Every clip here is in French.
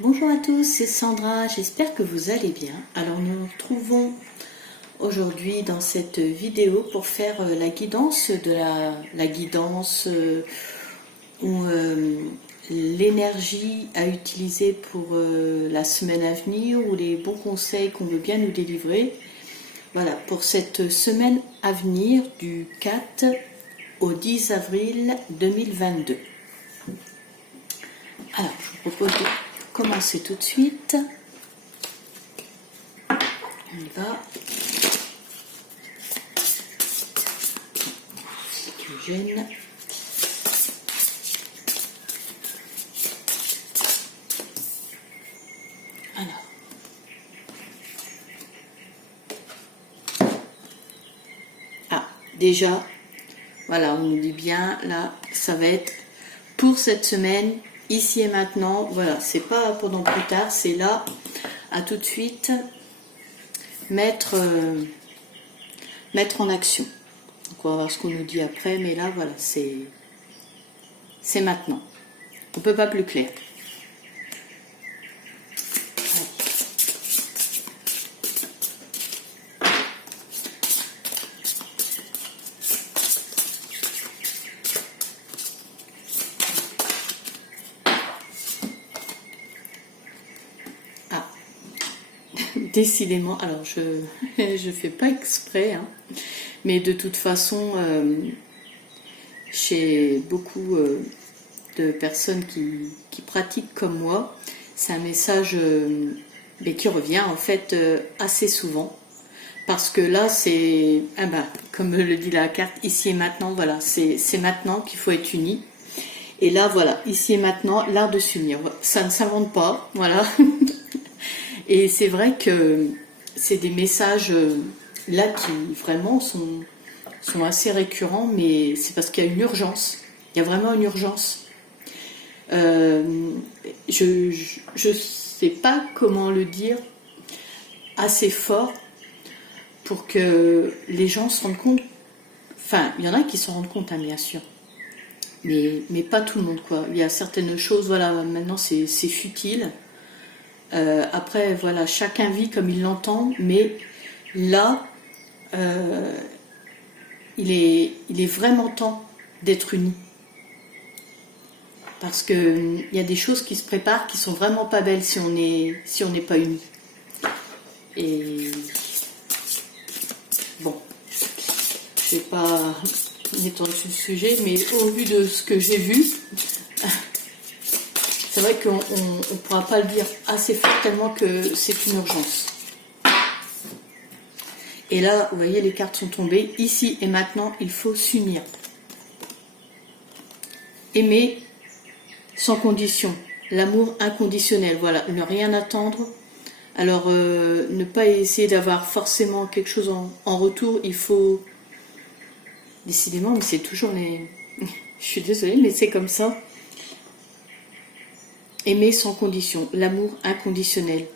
Bonjour à tous, c'est Sandra, j'espère que vous allez bien. Alors nous nous retrouvons aujourd'hui dans cette vidéo pour faire la guidance de la guidance ou l'énergie à utiliser pour la semaine à venir ou les bons conseils qu'on veut bien nous délivrer. Voilà, pour cette semaine à venir du 4 au 10 avril 2022. Alors, je vous propose de commencer tout de suite. On y va. Gêne. Alors. Ah, déjà, voilà, on nous dit bien, là, ça va être pour cette semaine, ici et maintenant. Voilà, c'est pas pendant plus tard, c'est là, à tout de suite, mettre en action. Donc on va voir ce qu'on nous dit après, mais là, voilà, c'est maintenant. On peut pas plus clair. Ah, décidément, alors je fais pas exprès, hein, mais de toute façon, chez beaucoup de personnes qui pratiquent comme moi, c'est un message mais qui revient en fait assez souvent. Parce que là, c'est, comme le dit la carte, ici et maintenant, voilà, c'est maintenant qu'il faut être unis. Et là, voilà, ici et maintenant, l'art de s'unir. Ça ne s'invente pas, voilà. Et c'est vrai que c'est des messages là qui vraiment sont assez récurrents, mais c'est parce qu'il y a une urgence. Il y a vraiment une urgence. Je sais pas comment le dire assez fort pour que les gens se rendent compte. Enfin, il y en a qui s'en rendent compte, hein, bien sûr, mais pas tout le monde, quoi. Il y a certaines choses, voilà, maintenant c'est futile. Après, voilà, chacun vit comme il l'entend, mais là, il est vraiment temps d'être unis. Parce qu'il y a des choses qui se préparent qui sont vraiment pas belles si on n'est pas unis. Et bon, je ne vais pas m'étendre sur le sujet, mais au vu de ce que j'ai vu, c'est vrai qu'on ne pourra pas le dire assez fort tellement que c'est une urgence. Et là, vous voyez, les cartes sont tombées. Ici et maintenant, il faut s'unir. Aimer sans condition. L'amour inconditionnel. Voilà, ne rien attendre. Alors, ne pas essayer d'avoir forcément quelque chose en retour. Il faut... Décidément, mais c'est toujours les... Je suis désolée, mais c'est comme ça. Aimer sans condition. L'amour inconditionnel.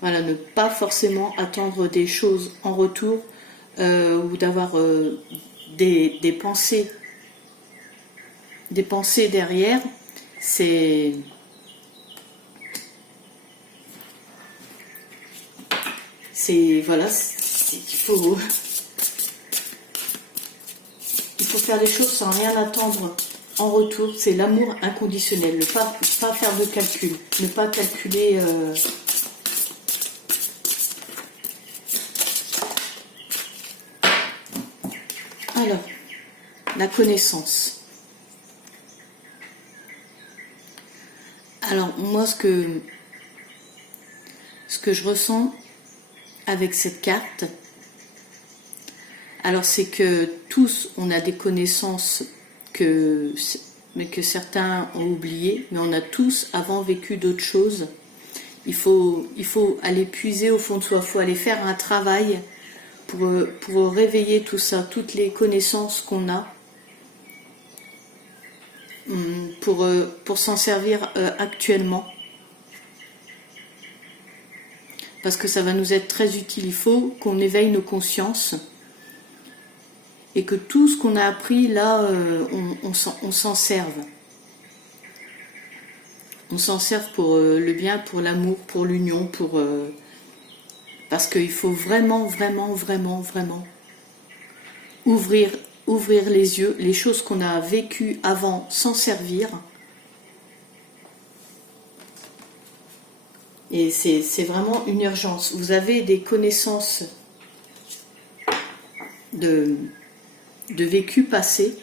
Voilà, ne pas forcément attendre des choses en retour ou d'avoir des pensées derrière. C'est voilà, il faut faire les choses sans rien attendre en retour. C'est l'amour inconditionnel, ne pas faire de calcul, ne pas calculer. Alors, la connaissance. Alors, moi, ce que je ressens avec cette carte, alors c'est que tous, on a des connaissances mais que certains ont oubliées, mais on a tous avant vécu d'autres choses. Il faut aller puiser au fond de soi, il faut aller faire un travail pour réveiller tout ça, toutes les connaissances qu'on a, pour s'en servir actuellement. Parce que ça va nous être très utile. Il faut qu'on éveille nos consciences et que tout ce qu'on a appris là, on s'en serve. on s'en sert pour le bien, pour l'amour, pour l'union, parce qu'il faut vraiment, vraiment, vraiment, vraiment ouvrir les yeux, les choses qu'on a vécues avant, s'en servir. Et c'est vraiment une urgence. Vous avez des connaissances de vécu passé,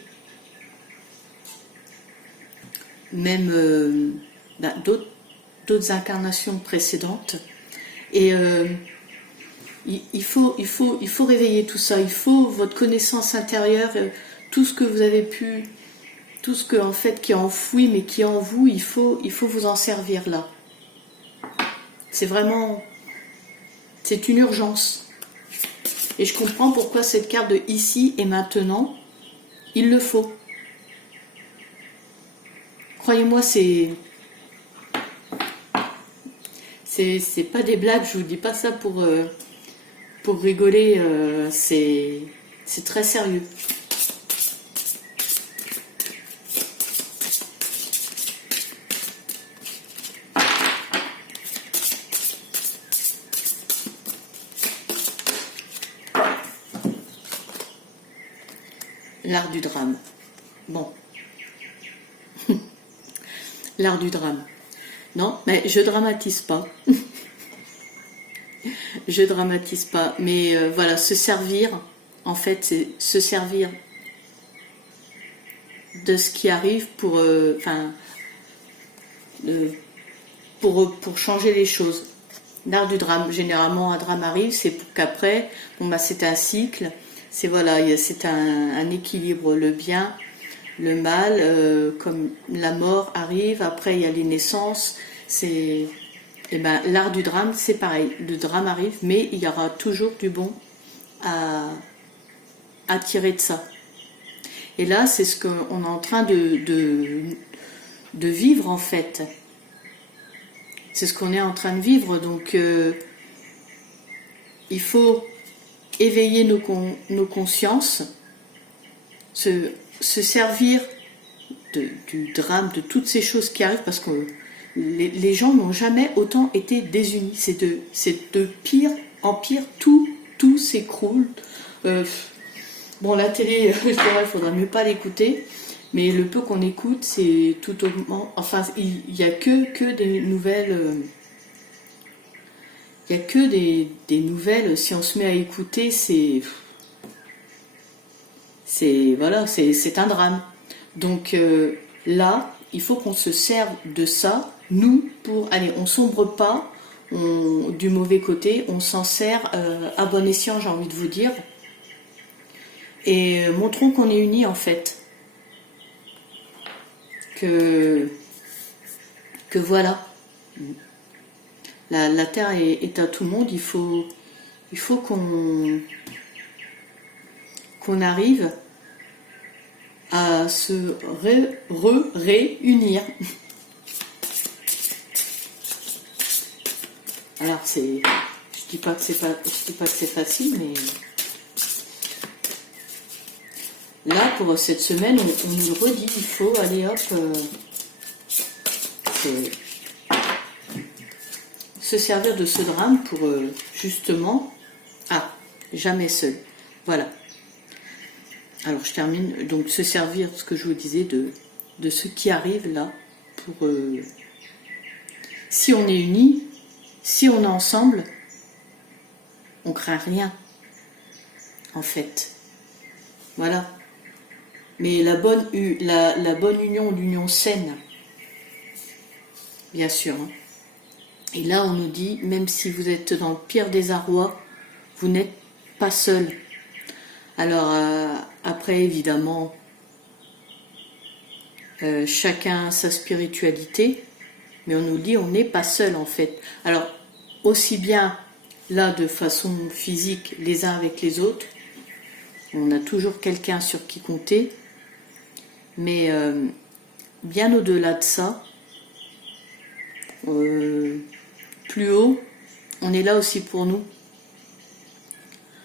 même d'autres incarnations précédentes. Et il faut réveiller tout ça. Il faut votre connaissance intérieure, tout ce que vous avez pu, tout ce que en fait qui est enfoui mais qui est en vous, il faut vous en servir là. C'est vraiment, c'est une urgence. Et je comprends pourquoi cette carte de ici et maintenant, il le faut. Croyez-moi, c'est pas des blagues, je vous dis pas ça pour rigoler, c'est très sérieux. L'art du drame. Bon. L'art du drame. Non, mais je dramatise pas. Je dramatise pas. Mais voilà, se servir, en fait, c'est se servir de ce qui arrive pour changer les choses. L'art du drame. Généralement, un drame arrive, c'est pour qu'après, c'est un cycle. C'est voilà, c'est un équilibre, le bien, le mal, comme la mort arrive, après il y a les naissances, l'art du drame, c'est pareil, le drame arrive, mais il y aura toujours du bon à tirer de ça. Et là, c'est ce qu'on est en train de vivre en fait. C'est ce qu'on est en train de vivre, donc il faut éveiller nos consciences, se servir du drame, de toutes ces choses qui arrivent, parce que les gens n'ont jamais autant été désunis. C'est de pire en pire, tout s'écroule. Bon, la télé, je dirais, il faudra mieux pas l'écouter, mais le peu qu'on écoute, c'est tout augmente. Enfin, il n'y a que des nouvelles. Il n'y a que des nouvelles. Si on se met à écouter, c'est un drame. Donc là, il faut qu'on se serve de ça, nous, on sombre pas du mauvais côté, on s'en sert à bon escient, j'ai envie de vous dire. Et montrons qu'on est unis en fait. Que voilà. La terre est à tout le monde, il faut qu'on arrive à se réunir. Alors je dis pas que c'est facile, mais là pour cette semaine on nous le redit, il faut aller hop se servir de ce drame pour justement jamais seul. Voilà. Alors je termine, donc se servir, ce que je vous disais, de ce qui arrive là, pour si on est unis, si on est ensemble, on craint rien, en fait. Voilà. Mais la bonne union, l'union saine, bien sûr. Hein. Et là, on nous dit, même si vous êtes dans le pire désarroi, vous n'êtes pas seul. Alors, après, évidemment, chacun a sa spiritualité, mais on nous dit, on n'est pas seul, en fait. Alors, aussi bien, là, de façon physique, les uns avec les autres, on a toujours quelqu'un sur qui compter, mais bien au-delà de ça, plus haut, on est là aussi pour nous.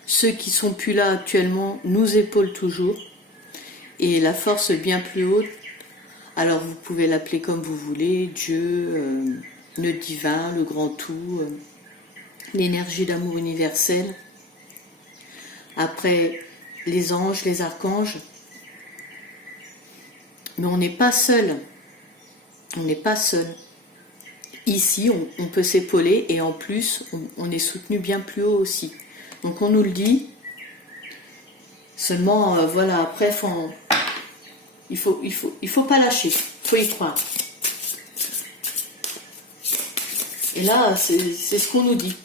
Ceux qui sont plus là actuellement nous épaulent toujours, et la force bien plus haute Alors vous pouvez l'appeler comme vous voulez, Dieu, le divin, le grand tout, l'énergie d'amour universel. Après, les anges, les archanges. Mais on n'est pas seul. On n'est pas seul. Ici, on peut s'épauler et en plus, on est soutenu bien plus haut aussi. Donc on nous le dit. Seulement, voilà, après, il faut pas lâcher. Il faut y croire. Et là, c'est ce qu'on nous dit.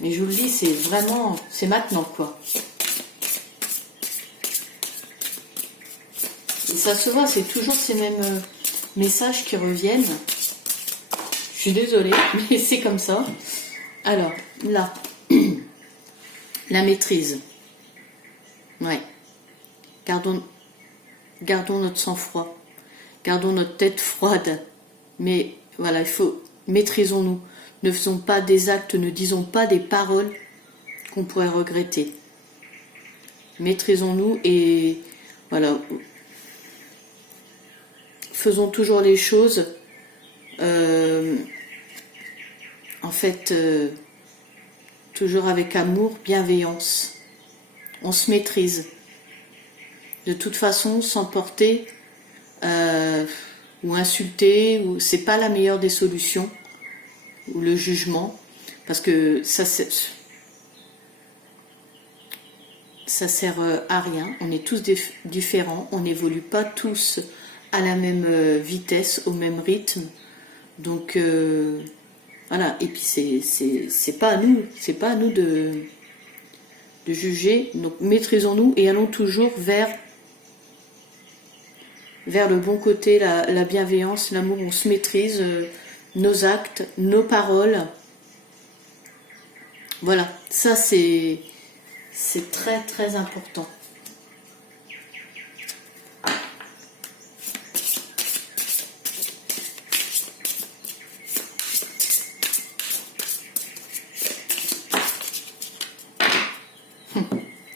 Mais je vous le dis, c'est vraiment, c'est maintenant, quoi. Et ça se voit, c'est toujours ces mêmes messages qui reviennent. Je suis désolée, mais c'est comme ça. Alors, là, la maîtrise. Ouais. Gardons notre sang-froid. Gardons notre tête froide. Mais voilà, maîtrisons-nous. Ne faisons pas des actes, ne disons pas des paroles qu'on pourrait regretter. Maîtrisons-nous et voilà. Faisons toujours les choses en fait toujours avec amour, bienveillance. On se maîtrise. De toute façon, s'emporter ou insulter, c'est pas la meilleure des solutions, ou le jugement, parce que ça sert à rien. On est tous différents, on n'évolue pas tous à la même vitesse, au même rythme. Donc voilà, et puis c'est pas à nous de juger. Donc maîtrisons-nous et allons toujours vers le bon côté, la bienveillance, l'amour. On se maîtrise, nos actes, nos paroles. Voilà, ça c'est très très important.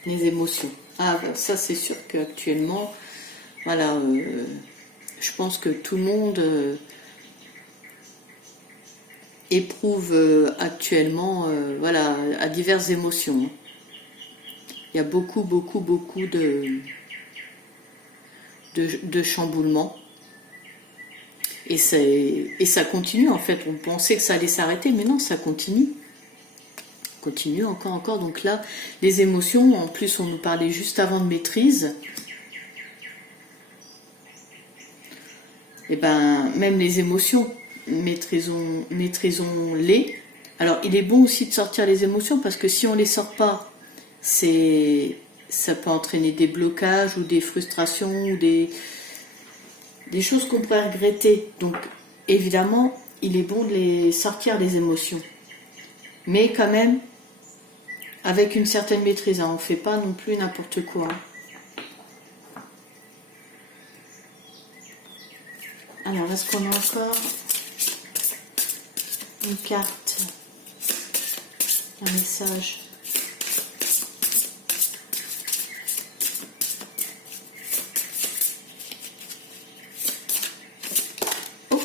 Les émotions. Ah, ben ça c'est sûr qu'actuellement, voilà, je pense que tout le monde éprouve actuellement, voilà, à diverses émotions. Il y a beaucoup de chamboulements. Et ça continue en fait. On pensait que ça allait s'arrêter, mais non, ça continue. Continue encore. Donc là, les émotions, en plus on nous parlait juste avant de maîtrise. Et ben même les émotions, maîtrisons-les. Alors il est bon aussi de sortir les émotions parce que si on les sort pas, ça peut entraîner des blocages ou des frustrations ou des choses qu'on pourrait regretter. Donc évidemment, il est bon de les sortir les émotions. Mais quand même, avec une certaine maîtrise, hein, on ne fait pas non plus n'importe quoi. Alors, est-ce qu'on a encore une carte, un message? Oh.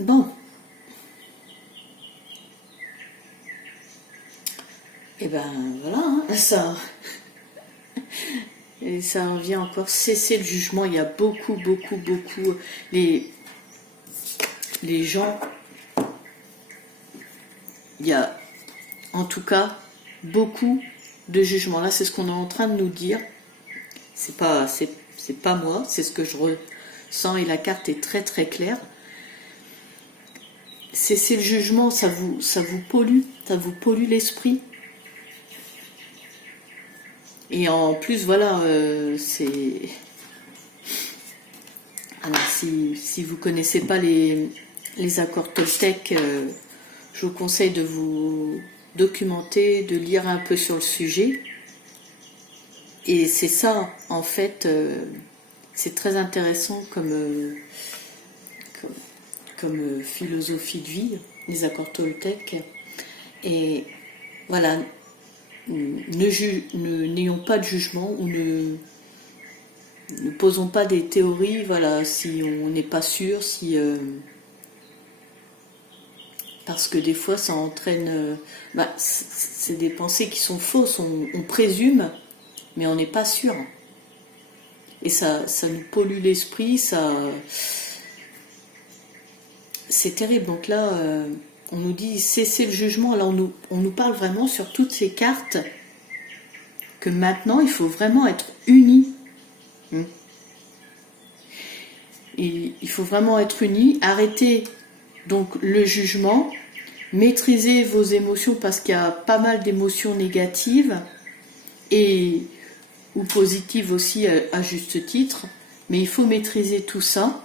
Bon. Et ben voilà, hein, ça. Et ça revient encore, cesser le jugement. Il y a beaucoup. Les gens, il y a en tout cas beaucoup de jugement. Là, c'est ce qu'on est en train de nous dire. C'est pas moi, c'est ce que je ressens et la carte est très très claire. Cesser le jugement, ça vous pollue l'esprit. Et en plus, voilà, c'est... Alors, si vous ne connaissez pas les accords Toltec, je vous conseille de vous documenter, de lire un peu sur le sujet. Et c'est ça, en fait, c'est très intéressant comme philosophie de vie, les accords Toltec. Et voilà, n'ayons pas de jugement ou ne posons pas des théories, voilà, si on n'est pas sûr, parce que des fois ça entraîne, c'est des pensées qui sont fausses, on présume, mais on n'est pas sûr. Et ça nous pollue l'esprit, c'est terrible. Donc là, on nous dit cessez le jugement. Alors on nous parle vraiment sur toutes ces cartes que maintenant il faut vraiment être unis. Et il faut vraiment être unis, arrêter donc le jugement, maîtriser vos émotions parce qu'il y a pas mal d'émotions négatives ou positives aussi à juste titre, mais il faut maîtriser tout ça.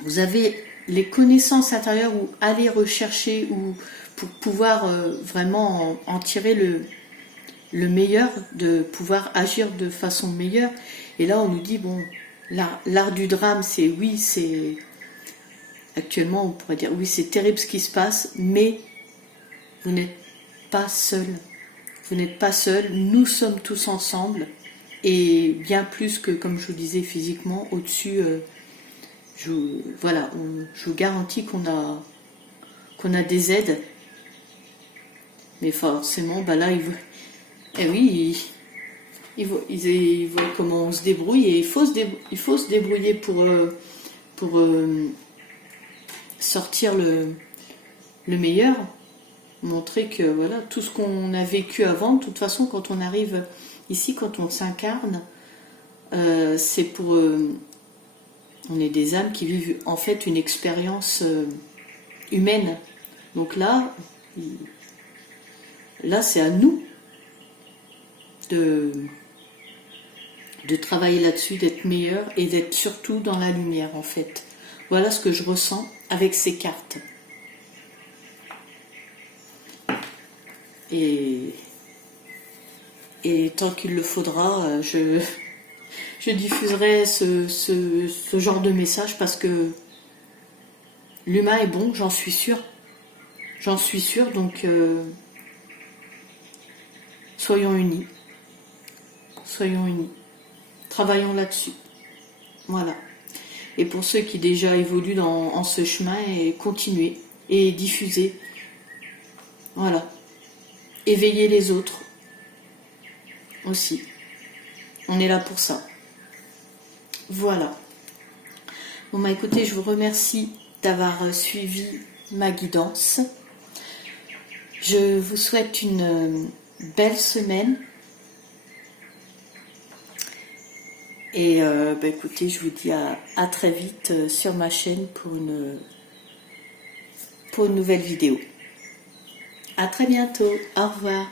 Vous avez les connaissances intérieures ou aller rechercher ou pour pouvoir vraiment en tirer le meilleur, de pouvoir agir de façon meilleure. Et là on nous dit bon, l'art du drame, c'est actuellement on pourrait dire oui, c'est terrible ce qui se passe, mais vous n'êtes pas seul. Vous n'êtes pas seul, nous sommes tous ensemble, et bien plus que, comme je vous disais, physiquement, au-dessus, je vous garantis qu'on a des aides, mais forcément, là, ils voient comment on se débrouille, et il faut se débrouiller pour sortir le meilleur. Montrer que voilà, tout ce qu'on a vécu avant, de toute façon, quand on arrive ici, quand on s'incarne, c'est pour... on est des âmes qui vivent en fait une expérience humaine. Donc là c'est à nous de travailler là-dessus, d'être meilleur et d'être surtout dans la lumière en fait. Voilà ce que je ressens avec ces cartes. Et tant qu'il le faudra, je diffuserai ce genre de message parce que l'humain est bon, j'en suis sûre. J'en suis sûre, donc soyons unis. Soyons unis. Travaillons là-dessus. Voilà. Et pour ceux qui déjà évoluent en ce chemin, et continuez et diffusez. Voilà. Éveiller les autres aussi. On est là pour ça. Voilà. Bon écoutez, je vous remercie d'avoir suivi ma guidance. Je vous souhaite une belle semaine. Et écoutez, je vous dis à très vite sur ma chaîne pour une nouvelle vidéo. À très bientôt. Au revoir.